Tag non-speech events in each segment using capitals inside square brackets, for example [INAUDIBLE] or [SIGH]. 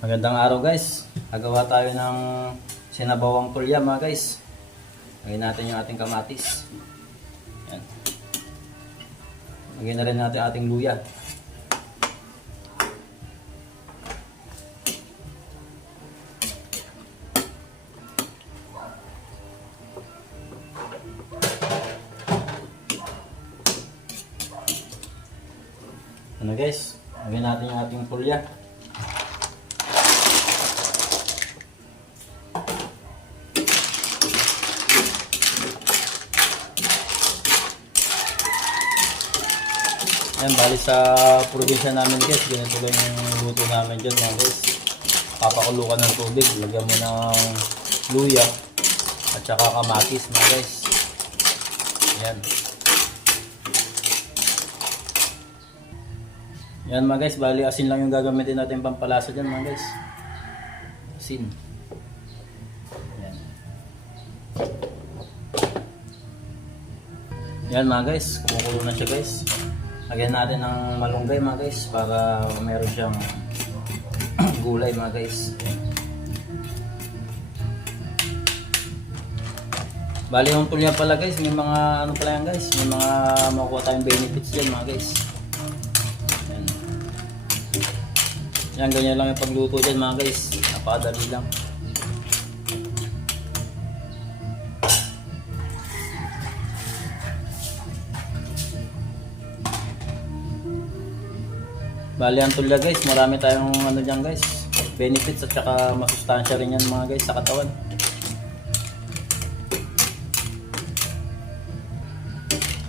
Magandang araw guys. Gagawa tayo ng sinabawang tulya mga guys. Lagyan natin yung ating kamatis. Yan. Lagyan na rin natin ating luya. Ano guys? Lagyan natin yung ating tulya. Yan, bali sa probinsya namin guys, ganito lang yung luto namin dyan mga guys. Papakulo ng tubig, lagyan mo ng luya at saka kamatis mga guys. Yan. Yan mga guys, bali asin lang yung gagamitin natin pampalasa dyan mga guys. Asin. Yan. Yan mga guys, kumukulo na siya guys. Lagyan natin ng malunggay mga guys para meron siyang [CLEARS THROAT] gulay mga guys. Bali yung tulya pala guys, may mga ano pala yan guys, may mga makukuha tayong benefits dyan mga guys. Yan. Yan, ganyan lang yung pagluto dyan mga guys. Napakadali lang. Bali ang tulya guys, marami tayong ano dyan guys, benefits at saka masustansya rin yan mga guys sa katawan.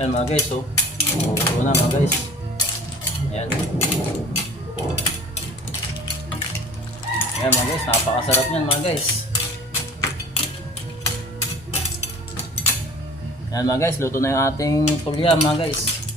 Yan mga guys, oh. Ito na mga guys. Yan. Yan mga guys, napakasarap yan mga guys. Yan mga guys, luto na yung ating tulya mga guys.